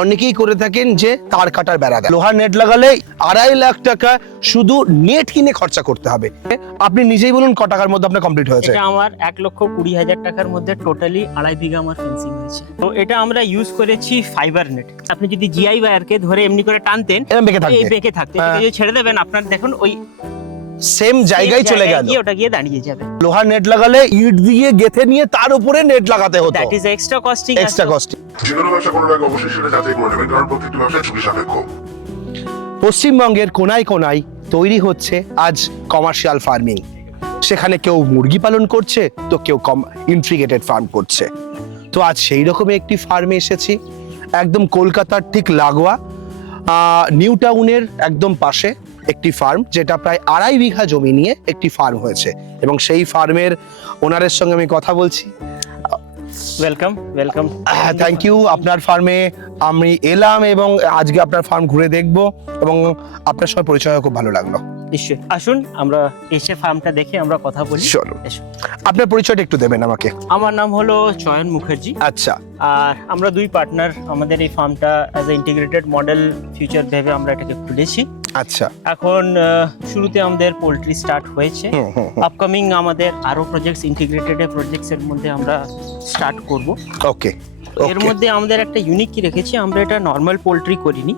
অনেকেই করে থাকেন যে তার কাটার বেড়া দেয়। লোহার নেট লাগালে 2.5 লাখ টাকা শুধু নেট কিনে খরচা করতে হবে। আপনি নিজেই বলুন ক টাকার মধ্যে আপনার কমপ্লিট হয়েছে? এটা আমার 1,20,000 টাকার মধ্যে টোটালি 2.5 বিঘা আমার ফেন্সিং হয়েছে। তো এটা আমরা ইউজ করেছি ফাইবার নেট। আপনি যদি জিআই ওয়্যারকে ধরে এমনি করে টানতেন, এরকম বেঁকে থাকবে, এই বেঁকে থাকতে, যদি ছেড়ে দেবেন আপনার দেখুন ওই সেম জায়গায় চলে গেল, ওটা গিয়ে দাঁড়িয়ে যাবে। লোহার নেট লাগালে ইট দিয়ে গেথে নিয়ে তার উপরে নেট লাগাতে হতো, that is extra costing. Extra costing. যে কোনো ব্যবসা করার আগে অবশ্যই সেটা যাচাই করে নেবেন, কারণ প্রত্যেকটি ব্যবসা ঝুঁকি সাপেক্ষ। পশ্চিমবঙ্গের কোনায় কোনায় তৈরি হচ্ছে আজ কমার্শিয়াল ফার্মিং। সেখানে কেউ মুরগি পালন করছে, তো কেউ ইন্টিগ্রেটেড ফার্ম করছে। তো আজ সেই রকমই একটি ফার্মে এসেছি, একদম কলকাতার ঠিক লাগোয়া নিউ টাউনের একদম পাশে একটি ফার্ম, যেটা প্রায় 2.5 বিঘা জমি নিয়ে একটি ফার্ম হয়েছে, এবং সেই ফার্মের ওনারের সঙ্গে আমি কথা বলছি। Welcome welcome. Thank you. আপনার ফার্মে আমি এলাম এবং আজকে আপনার ফার্ম ঘুরে দেখব, এবং আপনার সঙ্গে পরিচয় হয়ে খুব ভালো লাগলো। নিশ্চয়ই, আসুন আমরা এসে ফার্মটা দেখে আমরা কথা বলি। চলো, এসো। আপনার পরিচয়টা একটু দেবেন আমাকে। আমার নাম হলো চয়ন মুখার্জি। আচ্ছা, আর আমরা দুই পার্টনার। আমাদের এই ফার্মটা as a integrated model future ভেবে আমরা এটাকে খুলেছি। আচ্ছা। এখন শুরুতে আমাদের পোল্ট্রি স্টার্ট হয়েছে। আপকামিং আমাদের আরো প্রজেক্টস, ইন্টিগ্রেটেড প্রজেক্টস এর মধ্যে আমরা স্টার্ট করব। ওকে। এর মধ্যে আমাদের একটা ইউনিক কি রেখেছি, আমরা এটা নর্মাল পোল্ট্রি করিনি,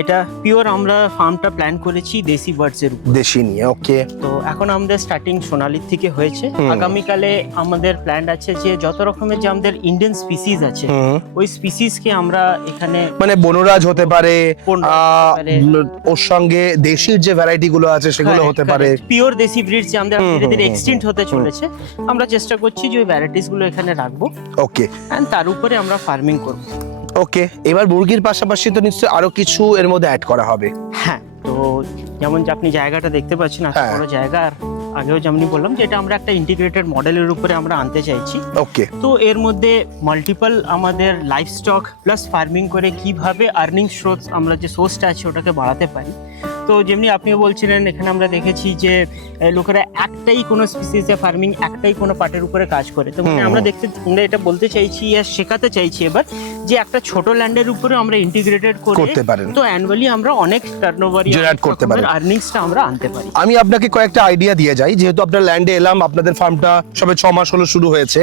এটা পিওর আমরা ফার্মটা প্ল্যান করেছি দেশি বার্ডস এর উপর, দেশি নিয়ে। ওকে। তো এখন আমাদের স্টার্টিং সোনালির থেকে হয়েছে। আগামীকালে আমাদের প্ল্যান আছে যে যত রকমের যে আমাদের ইন্ডিয়ান স্পিসিস আছে ওই স্পিসিসকে আমরা এখানে, মানে বনরাজ হতে পারে, বনরাজ হতে পারে। ওর সঙ্গে দেশির যে ভ্যারাইটি গুলো আছে সেগুলো হতে পারে, পিওর দেশি ব্রিড যে আমাদের ধীরে ধীরে এক্সটিন্ট হতে চলেছে, আমরা চেষ্টা করছি যে ওই ভ্যারাইটিস গুলো এখানে রাখবো। ওকে। এন্ড তার উপরে আমরা ফার্মিং করব। ওকে। এবার মুরগির পাশাপাশি তো নিশ্চয়ই আরো কিছু এর মধ্যে অ্যাড করা হবে। হ্যাঁ, তো যেমন যে আপনি জায়গাটা দেখতে পাচ্ছেন, এত বড় জায়গা, আর আগেও যেমন বললাম যে এটা আমরা একটা ইন্টিগ্রেটেড মডেলের উপরে আমরা আনতে চাইছি। ওকে। তো এর মধ্যে মাল্টিপল আমাদের লাইফ স্টক প্লাস ফার্মিং করে কিভাবে আর্নিং সোর্স, আমরা যে সোর্সটা আছে ওটাকে বাড়াতে পারি। তো যেমনি আপনিও বলছিলেন, এখানে আমরা দেখেছি যে লোকেরা একটাই কোনো স্পিসিসে ফার্মিং, একটাই কোনো পার্টের উপরে কাজ করে। তো মানে আমরা এটা বলতে চাইছি আর শেখাতে চাইছি এবার যে একটা ছোট ল্যান্ডের উপরে আমরা ইন্টিগ্রেটেড করতে পারেন, তো অ্যানুয়ালি আমরা অনেক টার্নওভার জেনারেট করতে পারি, আর্নিংসটা আমরা আনতে পারি। আমি আপনাকে কয়েকটা আইডিয়া দিয়ে যাই, যেহেতু আপনার ল্যান্ডে এলাম, আপনাদের ফার্মটা সবে 6 মাস হলো শুরু হয়েছে।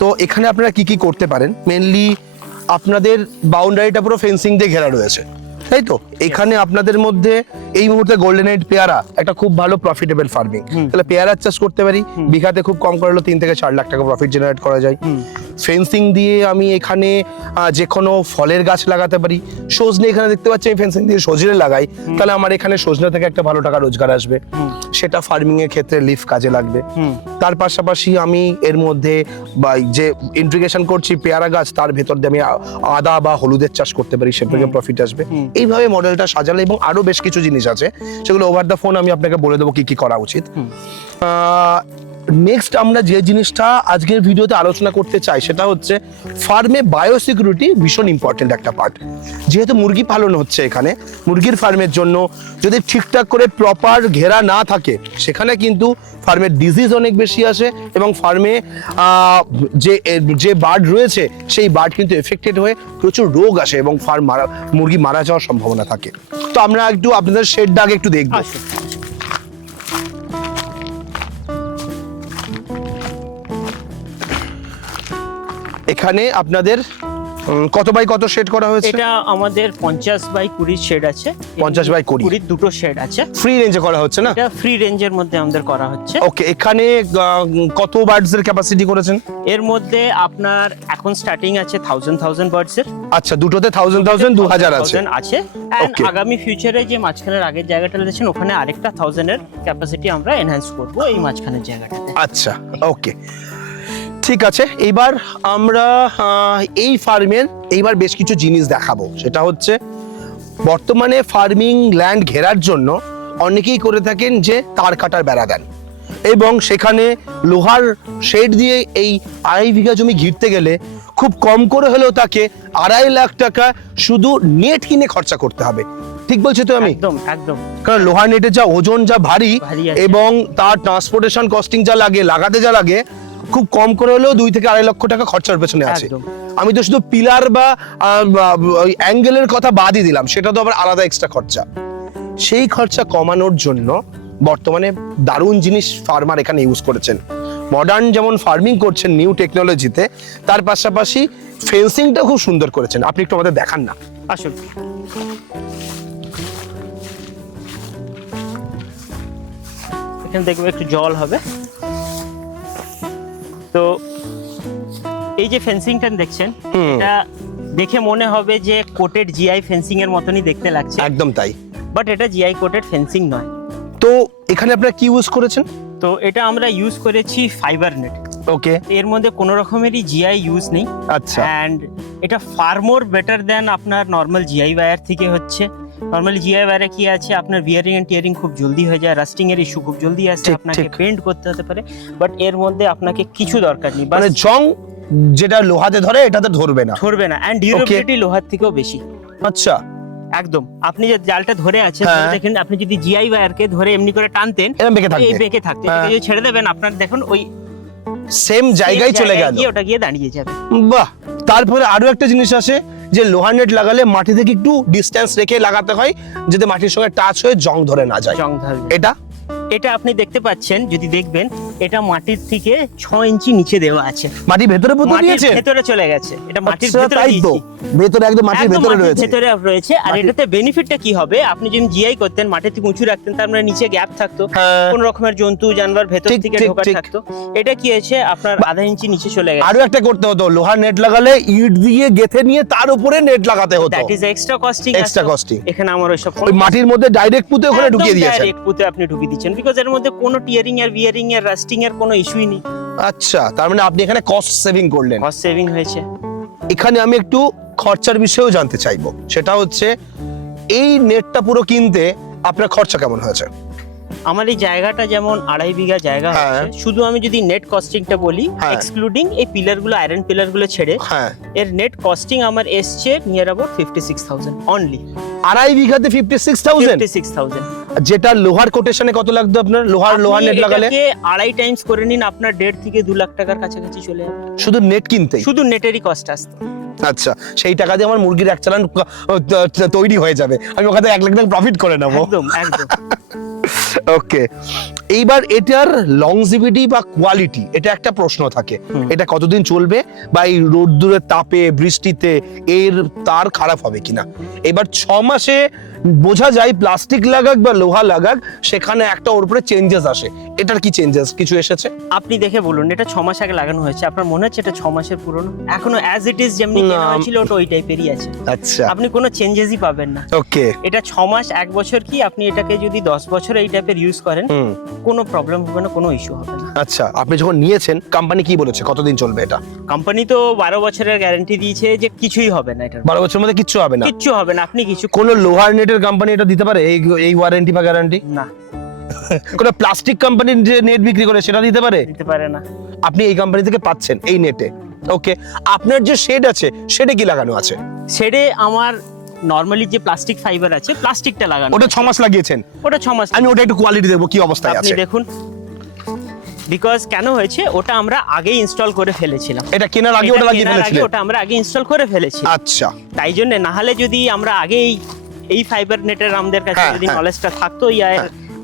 তো এখানে আপনারা কি কি করতে পারেন? মেইনলি আপনাদের বাউন্ডারিটা পুরো ফেন্সিং দিয়ে ঘেরা রয়েছে, তাই তো? এখানে আপনাদের মধ্যে এই মুহূর্তে গোল্ডেন আইড পেয়ারা একটা খুব ভালো প্রফিটেবল ফার্মিং, তাহলে পেয়ারার চাষ করতে পারি, বিঘাতে খুব কম করে হলো 3 থেকে 4 লাখ টাকা প্রফিট জেনারেট করা যায়। ফেন্সিং দিয়ে আমি এখানে যে কোনো ফলের গাছ লাগাতে পারি। সজনে এখানে দেখতে পাচ্ছি আমি ফেন্সিং দিয়ে সজনে লাগাই, তাহলে আমার এখানে সজনে থেকে একটা ভালো টাকা রোজগার আসবে, সেটা ফার্মিং এর ক্ষেত্রে লিফ কাজে লাগবে। তার পাশাপাশি আমি এর মধ্যে যে ইন্টিগ্রেশন করছি পেয়ারা গাছ, তার ভেতর দিয়ে আমি আদা বা হলুদের চাষ করতে পারি, সেটা থেকে প্রফিট আসবে। এইভাবে মডেলটা সাজালে, এবং আরো বেশ কিছু জিনিস আছে সেগুলো ওভার দ্য ফোন আমি আপনাকে বলে দেবো কি কি করা উচিত। নেক্সট আমরা যে জিনিসটা আজকের ভিডিওতে আলোচনা করতে চাই সেটা হচ্ছে ফার্মে বায়োসিকিউরিটি ভীষণ ইম্পর্টেন্ট একটা পার্ট। যেহেতু মুরগি পালন হচ্ছে এখানে, মুরগির ফার্মের জন্য যদি ঠিকঠাক করে প্রপার ঘেরা না থাকে, সেখানে কিন্তু ফার্মের ডিজিজ অনেক বেশি আসে, এবং ফার্মে যে বার্ড রয়েছে সেই বার্ড কিন্তু এফেক্টেড হয়ে প্রচুর রোগ আসে, এবং মুরগি মারা যাওয়ার সম্ভাবনা থাকে। তো আমরা একটু আপনাদের শেডটা আগে একটু দেখবো। এখানে আপনাদের কত বাই কত শেড করা হয়েছে? এটা আমাদের 50 বাই 20 শেড আছে। 50 বাই 20 দুটো শেড আছে। ফ্রি রেঞ্জে করা হচ্ছে না? এটা ফ্রি রেঞ্জের মধ্যে আমাদের করা হচ্ছে। ওকে। এখানে কত বার্ডস এর ক্যাপাসিটি করেছেন? এর মধ্যে আপনার এখন স্টার্টিং আছে 1000 বার্ডস এর। আচ্ছা, দুটোতে 2000 আছে। এন্ড আগামী ফিউচারে যে মাঝখানের আগের জায়গাটা রয়েছে ওখানে আরেকটা 1000 এর ক্যাপাসিটি আমরা এনহ্যান্স করব এই মাঝখানের জায়গাটাতে। আচ্ছা, ওকে, ঠিক আছে। এবার আমরা এই ফার্মের বেশ কিছু জিনিস দেখাবো। সেটা হচ্ছে বর্তমানে ফার্মিং ল্যান্ড ঘেরার জন্য অনেকেই করে থাকেন যে তার কাটার বেড়া দেন, এবং সেখানে লোহার শেড দিয়ে এই 2.5 বিঘা জমি ঘিরতে গেলে খুব কম করে হলেও তাকে 2.5 লাখ টাকা শুধু নেট কিনে খরচা করতে হবে। ঠিক বলছি তো আমি? একদম একদম। কারণ লোহার নেটের যা ওজন, যা ভারী, এবং তার ট্রান্সপোর্টেশন কস্টিং যা লাগে, লাগাতে যা লাগে, খুব কম করে হলেও 2 থেকে 2.5 লক্ষ টাকা খরচার পেছনে আছে। আমি তো শুধু পিলার বা অ্যাঙ্গেলের কথা বাদই দিলাম, সেটা তো আবার আলাদা এক্সট্রা খরচা। সেই খরচা কমানোর জন্য বর্তমানে দারুণ জিনিস ফার্মার এখানে ইউজ করেছেন। মডার্ন যেমন ফার্মিং করছেন নিউ টেকনোলজিতে, তার পাশাপাশি ফেন্সিংটা খুব সুন্দর করেছেন। আপনি একটু আমাদের দেখান না। আসুন, এখানে দেখবো একটু জল হবে। তো এই যে ফেন্সিংটা দেখছেন, এটা দেখে মনে হবে যে কোটেড জিআই ফেন্সিং এর মতনই দেখতে লাগছে, একদম তাই। বাট এটা জিআই কোটেড ফেন্সিং নয়। তো এখানে আপনারা কি ইউজ করেছেন? তো এটা আমরা ইউজ করেছি ফাইবার নেট। ওকে, এর মধ্যে কোনো রকমেরই জিআই ইউজ নেই। আচ্ছা। অ্যান্ড এটা ফার মোর বেটার দেন আপনার নর্মাল জিআই ওয়্যার থেকে হচ্ছে। নর্মালি জিআই ওয়্যারে কি আছে, আপনার বিয়ারিং এন্ড টিয়ারিং খুব জলদি হয়ে যায়, রাস্টিং এর ইস্যু খুব জলদি আসে, ঠিক, আপনাকে ঠিক। পেন্ট করতে হতে পারে। বাট এর মধ্যে আপনাকে কিছু দরকার নেই, মানে জং যেটা লোহাতে ধরে এটাতে ধরবে না, ধরবে না। অ্যান্ড ডিউরেবিলিটি লোহার থেকেও বেশি। আচ্ছা, একদম। আপনি যে জালটা ধরে আছে, হ্যাঁ। দেখেন আপনি যদি জিআই ওয়্যারকে ধরে এমনি করে টানতেন, এরকম বেঁকে থাকবে। এই বেঁকে থাকতে, হ্যাঁ। এটাকে যদি ছেড়ে দেবেন আপনার দেখুন ওই সেম জায়গায় চলে গেল। ওটা গিয়ে দাঁড়িয়ে যাবে। বাহ। তারপরে আরো একটা জিনিস আছে যে লোহার নেট লাগালে মাটি থেকে একটু ডিসটেন্স রেখে লাগাতে হয়, যাতে মাটির সঙ্গে টাচ হয়ে জং ধরে না যায়। জং ধরবে। এটা এটা আপনি দেখতে পাচ্ছেন, যদি দেখবেন এটা মাটির থেকে 6 ইঞ্চি নিচে দেওয়া আছে। মাটি ভেতরে পুঁতে মাটির দিয়েছে? ভেতরে চলে গেছে, এটা মাটির আচ্ছা, ভেতরে তাই তো, দিয়েছি। ভেতরে একদম মাটির একদম ভেতরে মাটির রয়েছে। ভেতরে রয়েছে। আর মাটি- এটাতে বেনিফিটটা কি হবে, আপনি যদি জিআই করতেন মাটির থেকে উঁচু রাখতেন, তার মানে নিচে গ্যাপ থাকতো, হ্যাঁ। কোন রকমের জন্তু জানোয়ার ভেতর ঠিক, থেকে ঠিক, ঢোকার ঠিক। থাকতো। এটা কি হয়েছে, আপনার আধা ইঞ্চি নিচে চলে গেছে। আরো একটা করতে হতো, লোহার নেট লাগালে ইট দিয়ে গেথে নিয়ে তার উপরে নেট লাগাতে হতো। That is extra costing. Extra costing। এখানে আমার ওইসব ওই মাটির মধ্যে ডাইরেক্ট পুঁতে ওখানে ঢুকিয়ে দিয়েছে। ডাইরেক্ট পুঁতে আপনি ঢুকিয়ে দিচ্ছেন, বিকজ এর মধ্যে কোনো টিয়ারিং এর বিয়ারিং এর রাস্টিং এর কোনো ইস্যুই নেই। আচ্ছা, তার মানে আপনি এখানে কস্ট সেভিং করলেন। কস্ট সেভিং হয়েছে। এখানে আমি একটু খরচার বিষয়েও জানতে চাইবো, সেটা হচ্ছে এই নেটটা পুরো কিনতে আপনার খরচা কেমন হয়েছে? আমার এই জায়গাটা যেমন 2.5 বিঘা জায়গা হ্যাঁ। হচ্ছে, শুধু আমি যদি নেট কস্টিংটা বলি, হ্যাঁ। এক্সক্লুডিং এই পিলারগুলো, আয়রন পিলারগুলো ছেড়ে, হ্যাঁ, এর নেট কস্টিং আমার এসছে নিয়ার অ্যাবাউট 56,000 অনলি। 2.5 বিঘাতে 56,000? 56,000। যেটা লোহার কোটেশনে কত লাগতো আপনার? লোহার নেট লাগালে 2.5 টাইমস করে নিন, আপনার 1.5 থেকে 2 লাখ টাকার কাছাকাছি চলে যাবে শুধু নেট কিনতেই? শুধু নেটেরই কস্ট আসতো। আচ্ছা, সেই টাকা দিয়ে আমার মুরগির এক চালান তৈরি হয়ে যাবে, আমি ওখানে 1 লাখ টাকা প্রফিট করে নেবো। একদম একদম। ওকে, এইবার এটার লংজিভিটি বা কোয়ালিটি, এটা একটা প্রশ্ন থাকে, এটা কতদিন চলবে বা এই রোদ্দুরের তাপে বৃষ্টিতে এর তার খারাপ হবে কিনা। এবার 6 মাসে বোঝা যায় প্লাস্টিক লাগাক বা লোহা লাগাক, সেখানে একটা ওর উপরে চেঞ্জেস আসে। এটার কি চেঞ্জেস কিছু এসেছে? আপনি দেখে বলুন, এটা 6 মাস আগে লাগানো হয়েছে, আপনার মনে হচ্ছে এটা 6 মাসের পুরনো? এখনো অ্যাজ ইট ইজ যেমনি কেনা না। হয়েছিল ওটা ওই টাইপেরই আছে। আচ্ছা, আপনি কোনো চেঞ্জেসই পাবেন না। ওকে। এটা 6 মাস 1 বছর কি, আপনি এটাকে যদি 10 বছর এই টাইপের ইউজ করেন, কোনো প্রবলেম হবে না, কোনো ইস্যু হবে না। আচ্ছা, আপনি যখন নিয়েছেন কোম্পানি কি বলেছে কতদিন চলবে এটা? কোম্পানি তো 12 বছরের গ্যারান্টি দিয়েছে যে কিছুই হবে না, এটার 12 বছরের মধ্যে কিচ্ছু হবে না? কিচ্ছু হবে না। আপনি কিছু কোন লোহার নেটের কোম্পানি এটা দিতে পারে এই ওয়ারেন্টি বা গ্যারান্টি? না, কোন প্লাস্টিক কোম্পানির যে নেট বিক্রি করে সেটা দিতে পারে? দিতে পারে না। আপনি এই কোম্পানি থেকে পাচ্ছেন এই নেটে। ওকে, আপনার যে শেড আছে সেটা কি লাগানো আছে? শেডে আমার নরমালি যে প্লাস্টিক ফাইবার আছে, প্লাস্টিকটা লাগানো। ওটা 6 মাস লাগিয়েছেন? ওটা 6 মাস। আমি ওটা একটু কোয়ালিটি দেখবো কি অবস্থায় আপনি আছে। দেখুন, বিকজ কেন হয়েছে, ওটা আমরা আগে ইনস্টল করে ফেলেছিলাম। এটা কেনার আগে ওটা লাগিয়ে ফেলেছিলেন? ওটা আমরা আগে ইনস্টল করে ফেলেছি। আচ্ছা, তাই জন্য, না হলে যদি আমরা আগে এই ফাইবার নেটের আমাদের কাছে হ্যাঁ, যদি হ্যাঁ। নলেজটা থাকতো,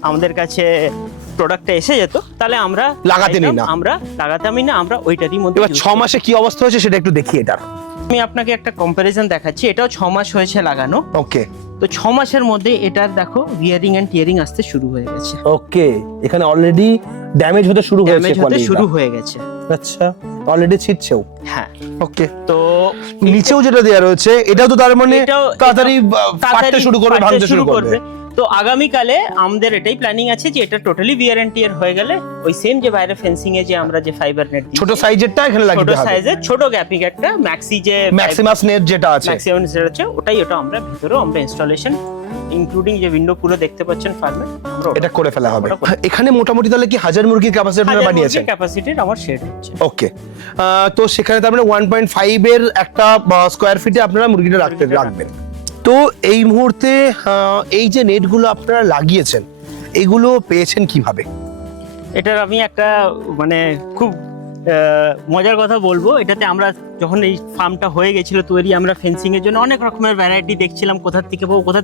আমাদের কাছে প্রোডাক্টটা এসে যেত, তাহলে আমরা লাগাতেনই চাইতাম, না। আমরা লাগাতামই না, আমরা ওইটারই মধ্যে এবার use 6 মাসে কি অবস্থা হয়েছে সেটা একটু দেখি এটা। আমি আপনাকে একটা কম্প্যারিজন দেখাচ্ছি। এটাও 6 মাস হয়েছে লাগানো। ওকে, তো 6 মাসের মধ্যে এটার দেখো বিয়ারিং এন্ড টিয়ারিং আসতে শুরু হয়ে গেছে, ওকে। এখানে অলরেডি ড্যামেজ হতে শুরু হয়েছে, ড্যামেজ হতে কোয়ালিটিটা। শুরু হয়ে গেছে। আচ্ছা, অলরেডি ছিটছেও। হ্যাঁ। ওকে, তো নিচেও যেটা দেয়া রয়েছে এটাও তো তার মানে এটাও- তাড়াতাড়ি তাড়াতাড়ি ফাটতে শুরু করবে, ফাটতে ভাঙতে শুরু করবে। তো আগামীকালে আমাদের এটাই প্ল্যানিং আছে যে এটা টোটালি বিয়ার এন্ড টিয়ার হয়ে গেলে ওই সেম যে বাইরে ফেন্সিং এ যে আমরা যে ফাইবার নেট ছোট সাইজেরটা এখানে ছোট লাগিয়ে হবে। সাইজের ছোট গ্যাপিং একটা ম্যাক্সি যে ম্যাক্সিমাস নেট যেটা আছে। ম্যাক্সিমাম যেটা আছে ওটা আমরা ভিতরেও আমরা ইনস্টলেশন ইনক্লুডিং যে উইন্ডো পুরো দেখতে পাচ্ছেন ফার্মে, আমরা এটা করে ফেলা হবে। ওটা করে- এখানে মোটামুটি তাহলে কি 1000 মুরগির ক্যাপাসিটি আপনারা বানিয়েছেন? ক্যাপাসিটির আমার শেড হচ্ছে। ওকে, তো সেখানে তার মানে 1.5 এর একটা স্কয়ার ফিটে আপনারা মুরগিটা রাখবেন। তো এই মুহূর্তে এই যে নেটগুলো আপনারা লাগিয়েছেন এগুলো পেয়েছেন কিভাবে? এটার আমি একটা মানে খুব মজার কথা বলবো, এটাতে আমরা যখন এই ফার্মটা হয়ে গেছিল তৈরি, আমরা ফেন্সিং এর জন্য অনেক রকমের ভ্যারাইটি দেখছিলাম, কোথা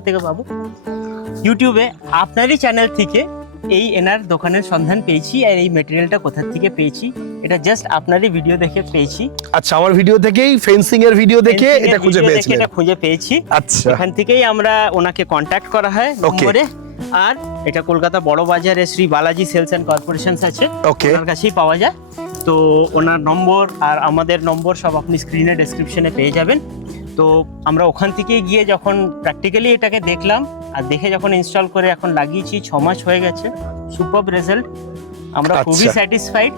থেকে পাবো। ইউটিউবে আপনারই চ্যানেল থেকে এই এনার দোকানের সন্ধান পেয়েছি, আর এই মেটেরিয়ালটা কোথা থেকে পেয়েছি এটা জাস্ট আপনারই ভিডিও দেখে পেয়েছি। আচ্ছা, আমার ভিডিও থেকেই, ফেন্সিং এর ভিডিও দেখে Fencing এর এটা খুঁজে video দেখে পেয়েছিলেন? এটা খুঁজে পেয়েছি। আচ্ছা, এখান থেকেই আমরা ওনাকে কন্ট্যাক্ট করা হয় নম্বরে। আর এটা কলকাতা বড় বাজারে Shri Balaji sales and corporations আছে, ওকে। ওনার কাছেই পাওয়া যায়। তো ওনার নম্বর আর আমাদের নম্বর সব আপনি স্ক্রিনে ডেসক্রিপশনে পেয়ে যাবেন। তো আমরা ওখান থেকে গিয়ে যখন প্র্যাকটিক্যালি এটাকে দেখলাম আর দেখে যখন ইনস্টল করে এখন লাগিয়েছি, 6 মাস হয়ে গেছে, সুপার রেজাল্ট, আমরা খুবই আচ্ছা। স্যাটিসফাইড।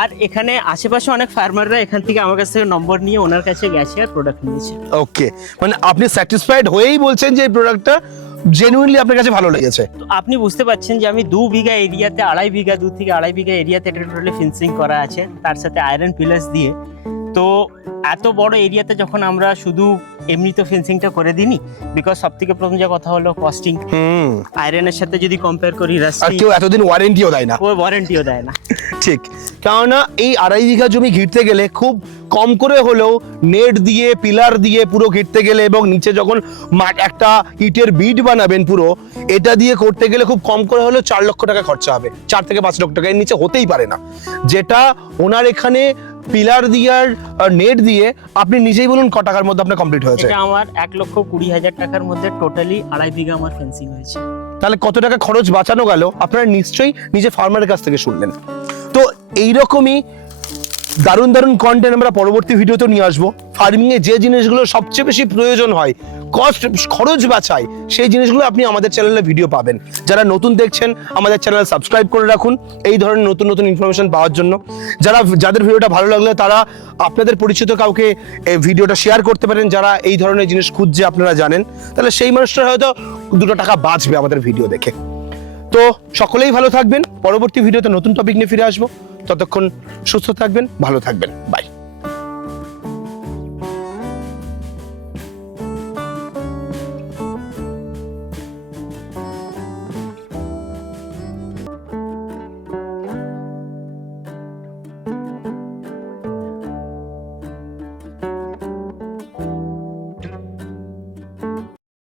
আর এখানে আশেপাশে অনেক ফার্মাররা এখান থেকে আমার কাছ থেকে নম্বর নিয়ে ওনার কাছে গেছে আর প্রোডাক্ট নিয়েছে। ওকে, মানে আপনি স্যাটিসফাইড হয়েই বলছেন যে এই প্রোডাক্টটা জেনুইনলি আপনার কাছে ভালো লেগেছে। তো আপনি বুঝতে পারছেন যে আমি 2 বিঘা এরিয়াতে 2 থেকে আড়াই বিঘা এরিয়াতে এটা টোটালি ফেন্সিং করা আছে, তার সাথে আয়রন পিলার্স দিয়ে। তো এত বড় এরিয়াতে যখন আমরা শুধু এমনি তো ফেন্সিংটা করে দিইনি, বিকজ সব থেকে প্রথম যে কথা হলো কস্টিং। আয়রনের সাথে যদি কম্পেয়ার করি, আর রাস্টি কেউ এতদিন ওয়ারেন্টিও দেয় না। ও ওয়ারেন্টিও দেয় না। ঠিক, কেননা এই 2.5 বিঘা জমি ঘিরতে গেলে খুব কম করে হলেও নেট দিয়ে, পিলার দিয়ে পুরো ঘিরতে গেলে, এবং নিচে যখন একটা ইটের বিট বানাবেন পুরো, এটা দিয়ে করতে গেলে খুব কম করে হলেও 4 লক্ষ টাকা খরচা হবে, 4 থেকে 5 লক্ষ টাকা, এর নিচে হতেই পারে না। যেটা ওনার এখানে পিলার দিয়ে আর নেট দিয়ে আপনি নিজেই বলুন ক টাকার মধ্যে আপনার কমপ্লিট হয়েছে? এটা আমার 1,20,000 টাকার মধ্যে টোটালি 2.5 বিঘা আমার ফেন্সিং হয়েছে। তাহলে কত টাকা খরচ বাঁচানো গেল আপনারা নিশ্চয়ই নিজে ফার্মারের কাছ থেকে শুনলেন। তো এইরকমই দারুণ দারুণ কন্টেন্ট আমরা পরবর্তী ভিডিওতে নিয়ে আসবো। ফার্মিং এ যে জিনিসগুলো সবচেয়ে বেশি প্রয়োজন হয়, খরচ বাঁচায়, সেই জিনিসগুলো আপনি আমাদের চ্যানেলে ভিডিও পাবেন। যারা নতুন দেখছেন আমাদের চ্যানেল সাবস্ক্রাইব করে রাখুন এই ধরনের নতুন নতুন ইনফরমেশন পাওয়ার জন্য। যাদের ভিডিওটা ভালো লাগলে তারা আপনাদের পরিচিত কাউকে এই ভিডিওটা শেয়ার করতে পারেন, যারা এই ধরনের জিনিস খুঁজছে আপনারা জানেন, তাহলে সেই মানুষটা হয়তো 2 টাকা বাঁচবে আমাদের ভিডিও দেখে। তো সকলেই ভালো থাকবেন, পরবর্তী ভিডিওতে নতুন টপিক নিয়ে ফিরে আসবো। ততক্ষণ সুস্থ থাকবেন, ভালো থাকবেন, বাই।